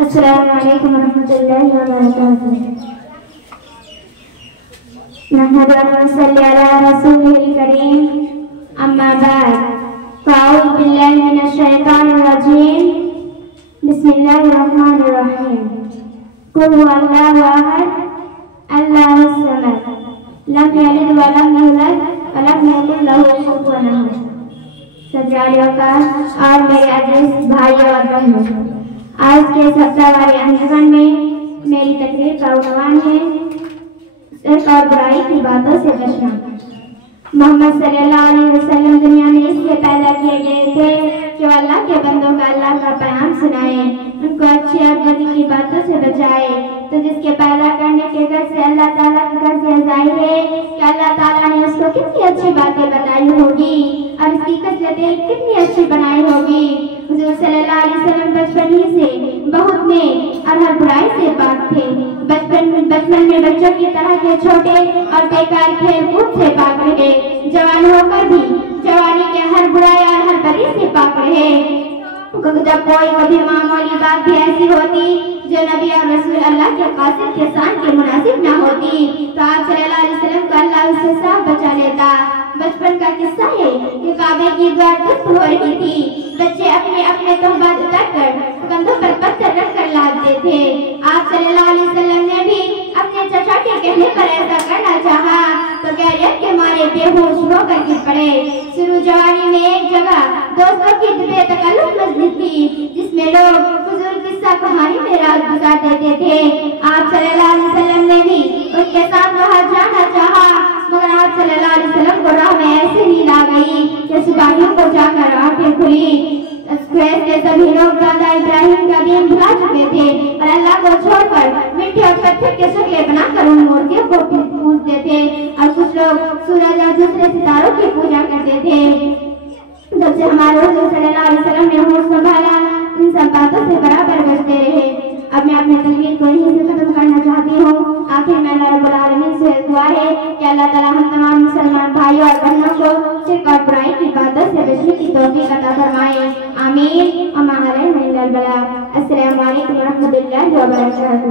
अस्सलामु अलैकुम वरहमतुल्लाहि वबरकातुहू। नहमदु व नसल्ली अला रसूलिल करीम, अम्मा बाद, फ़अऊज़ु बिल्लाहि मिनश शैतानिर रजीम, बिस्मिल्लाहिर रहमानिर रहीम। कुल हुवल्लाहु अहद, अल्लाहुस समद, लम यलिद व लम यूलद व लम यकुल लहू कुफुवन अहद। और मेरे अजीज भाइयों और बहनों, आज के सप्ताहवारी अंजुमन में मेरी तकरीर का उन्वान है शर्क और बुराई की बातों से बचना। मोहम्मद सल्लल्लाहु अलैहि वसल्लम दुनिया में इसलिए पैदा किए गए थे कि वो अल्लाह के बंदों का अल्लाह का पैगाम सुनाए, उनको अच्छी और बुरी की बातों से बचाए। तो जिसके पैदा करने के घर से अल्लाह ताला की कसम जाहिर है कि अल्लाह ताला ने उसको कितनी अच्छी बातें बताई होगी और इसकी कसरतें कितनी अच्छी बनाई होगी। हुजूर सल्लल्लाहु अलैहि वसल्लम बचपन ही से बहुत नेक और हर बुराई से पाक थे। बचपन में बच्चों की तरह के छोटे और बेकार खेल कूद से पाक रहे। जवान होकर भी जवानी के हर बुराई और हर बदी से पाक रहे। जब कोई कभी मामूली बात भी ऐसी होती जो नबी और रसूल अल्लाह के कासिद के शान के मुनासिब न होती तो आप सल्लल्लाहु अलैहि वसल्लम को अल्लाह उससे साफ बचा लेता। बचपन का किस्सा है कि काबे की द्वार दुरुस्त हो रही थी। बच्चे अपने अपने तोहफा उतारकर कंधों पर पत्थर रखकर लादते थे। आप सल्लल्लाहु अलैहि वसल्लम ने भी अपने चचा के कहने पर ऐसा करना चाहा तो गैरियत के मारे बेहोश होकर गिर पड़े। शुरू जवानी में एक जगह दोस्तों की बेतकल्लुफ मजलिस थी जिसमें लोग फजूल किस्सा कहानी में रात गुजार देते थे। आप सल्लल्लाहु अलैहि वसल्लम ने भी उनके साथ वहां जाना चाहा, मगर आप सल्लल्लाहु अलैहि वसल्लम को राह में ऐसे नींद आ गई कि सिपाहियों को जाकर आंखें खुली। के सभी लोग दादा इब्राहिम का दीन भुला चुके थे और अल्लाह को छोड़कर मिट्टी और पत्थर के शक्लें बनाकर उन मूर्तियों को पूजते थे और कुछ लोग सूरज और दूसरे सितारों की पूजा करते थे। जब से हमारे हुजूर सल्लल्लाहु अलैहि वसल्लम ने होश संभाला इन सब बातों से बराबर बचते रहे। अब मैं अपनी तकरीर को यहीं से खत्म करना चाहती हूँ। आखिर में अल्लाह रब्बुल आलमीन से दुआ है कि अल्लाह ताला हम तमाम मुसलमान भाइयों और बहनों को शिर्क और बुराई की बातों से बचने की तौफीक अता फरमाए। आमीन। अस्सलामु अलैकुम व रहमतुल्लाहि व बरकातुहू।